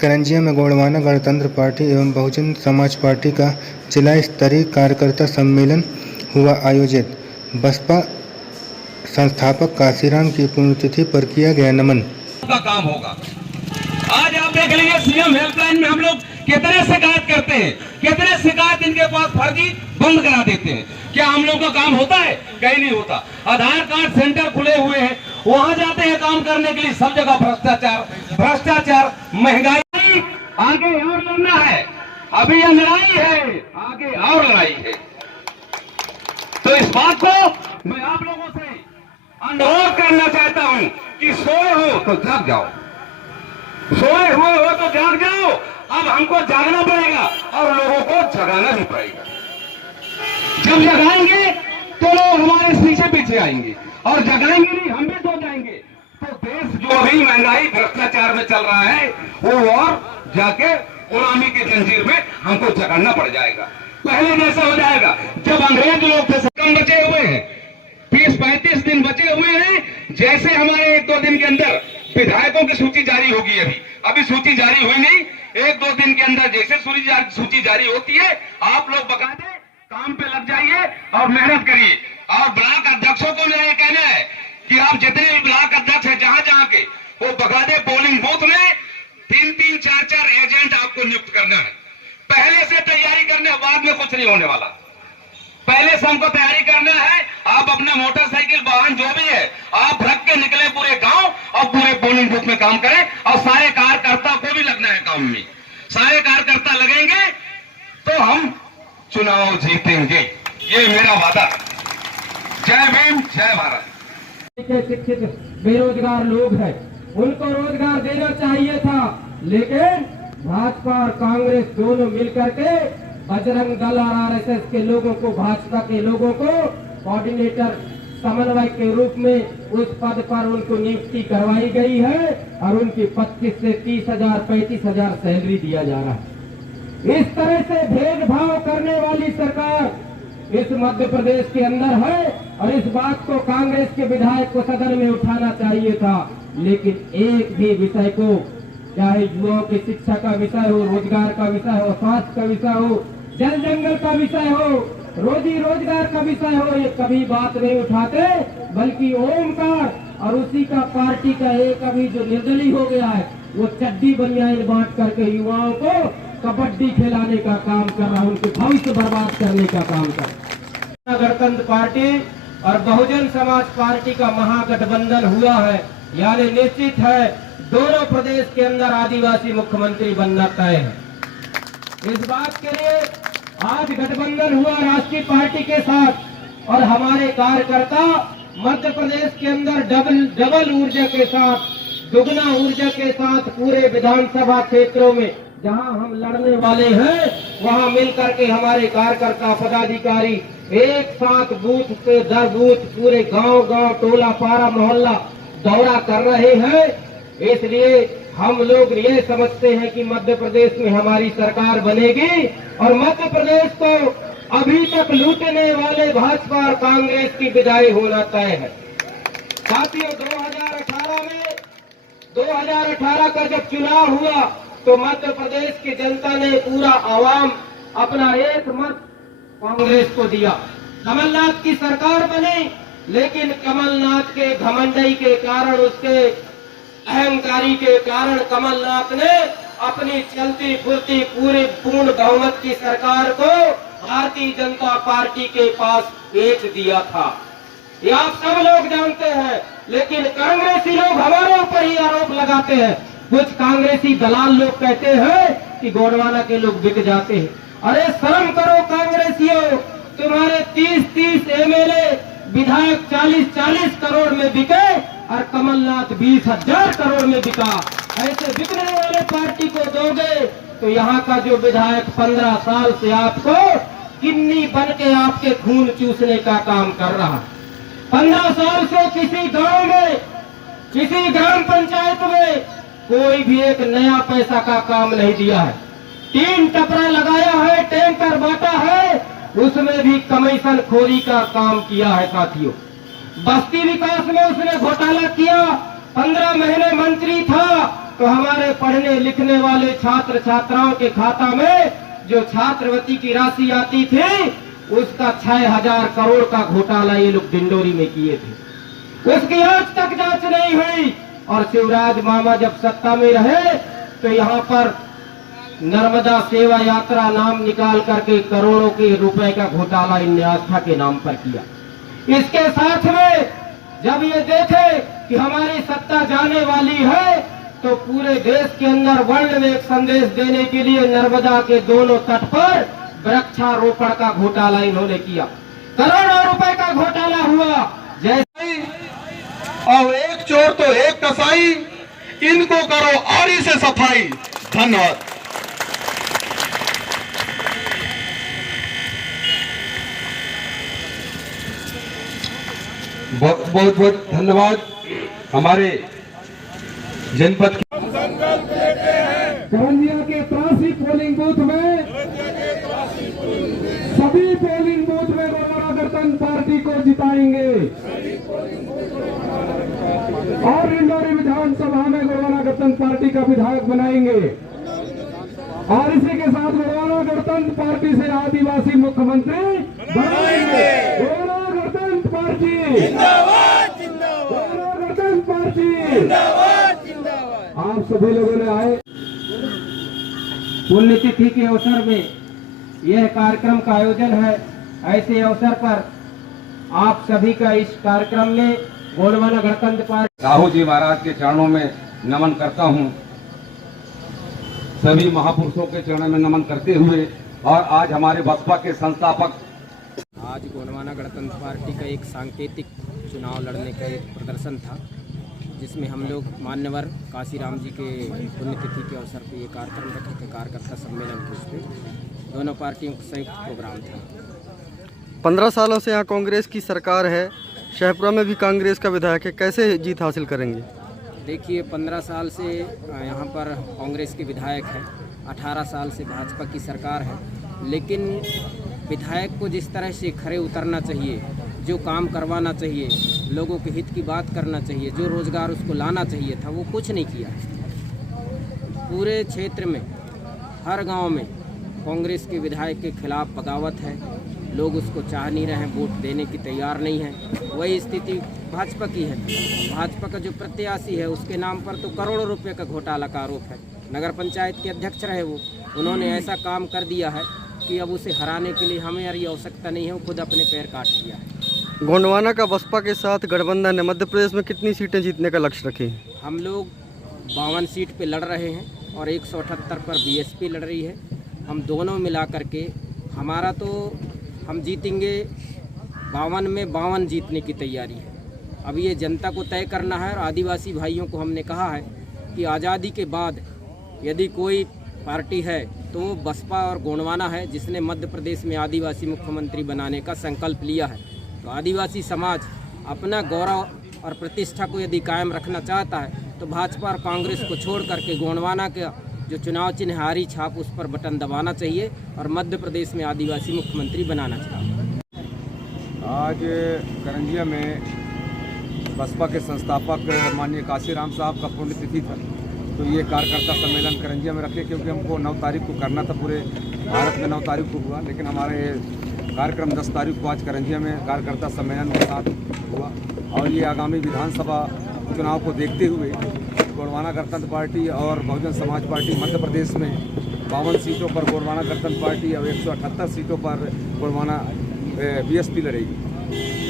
करंजिया में गोंडवाना गणतंत्र पार्टी एवं बहुजन समाज पार्टी का जिला स्तरीय कार्यकर्ता सम्मेलन हुआ आयोजित। बसपा संस्थापक काशीराम की पुण्यतिथि पर किया गया नमन। का काम होगा। आज आप देख लीजिए सीएम हेल्पलाइन में हम लोग कितने शिकायत करते हैं, कितने शिकायत इनके पास फर्जी बंद करा देते हैं। क्या हम लोग का काम होता है? कहीं नहीं होता। आधार कार्ड सेंटर खुले हुए हैं, वहां जाते हैं काम करने के लिए, सब जगह भ्रष्टाचार भ्रष्टाचार, महंगाई। आगे और लड़ना है, अभी यह लड़ाई है, आगे और लड़ाई है। तो इस बात को मैं आप लोगों से अनुरोध करना चाहता हूं कि सोए हो तो जाग जाओ, सोए हुए हो तो जाग जाओ। अब हमको जागना पड़ेगा और लोगों को जगाना भी पड़ेगा। जब जगाएंगे तो लोग हमारे पीछे पीछे आएंगे, और जगाएंगे नहीं हम भी सो जाएंगे। तो देश जो अभी महंगाई भ्रष्टाचार में चल रहा है वो और जाके गुलामी की जंजीर में हमको जगाना पड़ जाएगा। पहले जैसा हो जाएगा जब अंग्रेज लोग थे। कम बचे हुए हैं, 30-35 दिन बचे हुए हैं। जैसे हमारे 1-2 दिन के अंदर विधायकों की सूची जारी होगी, अभी सूची जारी हुई नहीं, 1-2 दिन के अंदर जैसे सूची जारी होती है, आप लोग बकायदे काम पे लग जाइए और मेहनत करिए। और ब्लॉक अध्यक्षों को मेरा ये कहना है कि आप जितने भी ब्लॉक अध्यक्ष हैं जहां जहां के, वो बकायदे पोलिंग बूथ में 3-3, 4-4 एजेंट आपको नियुक्त करना है। पहले से तैयारी करने, बाद में कुछ नहीं होने वाला। पहले से हमको तैयारी करना है। आप अपना मोटरसाइकिल वाहन जो भी है आप रख के निकले पूरे गांव और पूरे पोलिंग बूथ में काम करें। और सारे कार्यकर्ता को भी लगना है काम में, सारे कार्यकर्ता लगेंगे तो हम चुनाव जीतेंगे, ये मेरा वादा। जय भीम, जय भारत। शिक्षित बेरोजगार लोग हैं, उनको रोजगार देना चाहिए था, लेकिन भाजपा और कांग्रेस दोनों मिलकर के बजरंग दल और आरएसएस के लोगों को, भाजपा के लोगों को कोऑर्डिनेटर समन्वय के रूप में उस पद पर उनको नियुक्ति करवाई गई है और उनकी 25 से 30,000, 35,000 सैलरी दिया जा रहा है। इस तरह से भेदभाव करने वाली सरकार इस मध्य प्रदेश के अंदर है और इस बात को कांग्रेस के विधायक को सदन में उठाना चाहिए था। लेकिन एक भी विषय को, चाहे युवाओं की शिक्षा का विषय हो, रोजगार का विषय हो, स्वास्थ्य का विषय हो, जल जंगल का विषय हो, रोजी रोजगार का विषय हो, ये कभी बात नहीं उठाते। बल्कि ओमकार और उसी का पार्टी का एक अभी जो निर्दलीय हो गया है, वो चड्डी बनियान बांट करके युवाओं को कबड्डी खिलाने का काम कर रहा है, उनके भविष्य बर्बाद करने का काम कर रहा है। गणतंत्र पार्टी और बहुजन समाज पार्टी का महागठबंधन हुआ है, यानी निश्चित है दोनों प्रदेश के अंदर आदिवासी मुख्यमंत्री बनना तय है। इस बात के लिए आज गठबंधन हुआ राष्ट्रीय पार्टी के साथ और हमारे कार्यकर्ता मध्य प्रदेश के अंदर डबल ऊर्जा के साथ, दुगना ऊर्जा के साथ पूरे विधानसभा क्षेत्रों में जहां हम लड़ने वाले हैं वहां मिलकर के हमारे कार्यकर्ता पदाधिकारी एक साथ बूथ से 10 बूथ पूरे गांव-गांव, टोला, पारा, मोहल्ला दौरा कर रहे हैं। इसलिए हम लोग ये समझते हैं कि मध्य प्रदेश में हमारी सरकार बनेगी और मध्य प्रदेश को अभी तक लूटने वाले भाजपा और कांग्रेस की विदाई होना तय है। साथियों, 2018 का जब चुनाव हुआ तो मध्य प्रदेश की जनता ने, पूरा आवाम अपना एक मत कांग्रेस को दिया। कमलनाथ की सरकार बनी, लेकिन कमलनाथ के घमंडई के कारण, उसके अहंकारी के कारण कमलनाथ ने अपनी चलती फिरती पूरी पूर्ण बहुमत की सरकार को भारतीय जनता पार्टी के पास बेच दिया था। ये आप सब लोग जानते हैं, लेकिन कांग्रेसी लोग हमारे ऊपर ही आरोप लगाते हैं। कुछ कांग्रेसी दलाल लोग कहते हैं कि गोंडवाना के लोग बिक जाते हैं। अरे शर्म करो कांग्रेसियों, तुम्हारे 30-30 एमएलए विधायक 40-40 करोड़ में बिके और कमलनाथ 20,000 करोड़ में बिका। ऐसे बिकने वाले पार्टी को दोगे तो यहाँ का जो विधायक 15 साल से आपको किन्नी बन के आपके खून चूसने का काम कर रहा है। 15 साल से किसी गांव में, किसी ग्राम पंचायत में कोई भी एक नया पैसा का काम नहीं दिया है। 3 टपरा लगाया है, टैंकर बांटा है, उसमें भी कमीशन खोरी का काम किया है। साथियों, बस्ती विकास में उसने घोटाला किया, 15 महीने मंत्री था, तो हमारे पढ़ने लिखने वाले छात्र छात्राओं के खाता में जो छात्रवृत्ति की राशि आती थी उसका 6,000 करोड़ का घोटाला ये लोग डिंडोरी में किए थे। उसकी आज तक जांच नहीं हुई। और शिवराज मामा जब सत्ता में रहे तो यहाँ पर नर्मदा सेवा यात्रा नाम निकाल करके करोड़ों के रुपए का घोटाला इन आस्था के नाम पर किया। इसके साथ में जब ये देखे कि हमारी सत्ता जाने वाली है तो पूरे देश के अंदर वर्ल्ड में एक संदेश देने के लिए नर्मदा के दोनों तट पर वृक्षारोपण का घोटाला इन्होंने किया। करोड़ों रुपए का घोटाला हुआ। जैसे और एक चोर तो एक कसाई, इनको करो आरी से सफाई। धन्यवाद। बहुत बहुत धन्यवाद। हमारे जनपद करंजिया के 83 पोलिंग बूथ में सभी पोलिंग बूथ में गोलवाना गणतंत्र पार्टी को जिताएंगे और इंदौरी विधानसभा में गोलवाना गणतंत्र पार्टी का विधायक बनाएंगे। और इसी के साथ गोलवाना गणतंत्र पार्टी से आदिवासी मुख्यमंत्री बनाएंगे। गोलवाना गणतंत्र पार्टी जिंदाबाद, गोलवाना गणतंत्र पार्टी जिंदाबाद, जिंदाबाद। आप सभी लोगों ने आए पुण्यतिथि के अवसर में यह कार्यक्रम का आयोजन है। ऐसे अवसर पर आप सभी का इस कार्यक्रम में गोंडवाना गणतंत्र पार्टी साहू जी महाराज के चरणों में नमन करता हूं। सभी महापुरुषों के चरणों में नमन करते हुए और आज हमारे बसपा के संस्थापक आज गोंडवाना गणतंत्र पार्टी का एक सांकेतिक चुनाव लड़ने का एक प्रदर्शन था, जिसमें हम लोग मान्यवर काशीराम जी के पुण्यतिथि के अवसर पर ये कार्यक्रम रखे थे, कार्यकर्ता सम्मेलन के उस पर दोनों पार्टियों का संयुक्त प्रोग्राम था। 15 सालों से यहाँ कांग्रेस की सरकार है, शहपुरा में भी कांग्रेस का विधायक है, कैसे जीत हासिल करेंगे? देखिए 15 साल से यहाँ पर कांग्रेस के विधायक हैं, 18 साल से भाजपा की सरकार है, लेकिन विधायक को जिस तरह से खरे उतरना चाहिए, जो काम करवाना चाहिए, लोगों के हित की बात करना चाहिए, जो रोज़गार उसको लाना चाहिए था, वो कुछ नहीं किया। पूरे क्षेत्र में हर गांव में कांग्रेस के विधायक के खिलाफ बगावत है, लोग उसको चाह नहीं रहे हैं, वोट देने की तैयार नहीं है। वही स्थिति भाजपा की है। भाजपा का जो प्रत्याशी है उसके नाम पर तो करोड़ों रुपए का घोटाला का आरोप है। नगर पंचायत के अध्यक्ष रहे वो, उन्होंने ऐसा काम कर दिया है कि अब उसे हराने के लिए हमें यार ये आवश्यकता नहीं है, वो खुद अपने पैर काट दिया है। गोंडवाना का बसपा के साथ गठबंधन है, मध्य प्रदेश में कितनी सीटें जीतने का लक्ष्य रखे हैं? हम लोग 52 सीट पे लड़ रहे हैं और 178 पर बीएसपी लड़ रही है। हम दोनों मिला करके हमारा तो हम जीतेंगे 52 में 52 जीतने की तैयारी है। अब ये जनता को तय करना है और आदिवासी भाइयों को हमने कहा है कि आज़ादी के बाद यदि कोई पार्टी है तो वो बसपा और गोंडवाना है, जिसने मध्य प्रदेश में आदिवासी मुख्यमंत्री बनाने का संकल्प लिया है। तो आदिवासी समाज अपना गौरव और प्रतिष्ठा को यदि कायम रखना चाहता है तो भाजपा और कांग्रेस को छोड़ करके गोंडवाना का जो चुनाव चिन्ह हरी छाप उस पर बटन दबाना चाहिए और मध्य प्रदेश में आदिवासी मुख्यमंत्री बनाना चाहिए। आज करंजिया में बसपा के संस्थापक माननीय काशीराम साहब का पुण्यतिथि था, तो ये कार्यकर्ता सम्मेलन करंजिया में रखे, क्योंकि हमको 9 तारीख को करना था। पूरे भारत में 9 तारीख को हुआ, लेकिन हमारे कार्यक्रम 10 तारीख को आज करंजिया में कार्यकर्ता सम्मेलन के साथ हुआ। और ये आगामी विधानसभा चुनाव को देखते हुए गोंडवाना गणतंत्र पार्टी और बहुजन समाज पार्टी मध्य प्रदेश में 52 सीटों पर गोंडवाना गणतंत्र पार्टी और 178 सीटों पर गोंडवाना बीएसपी लड़ेगी।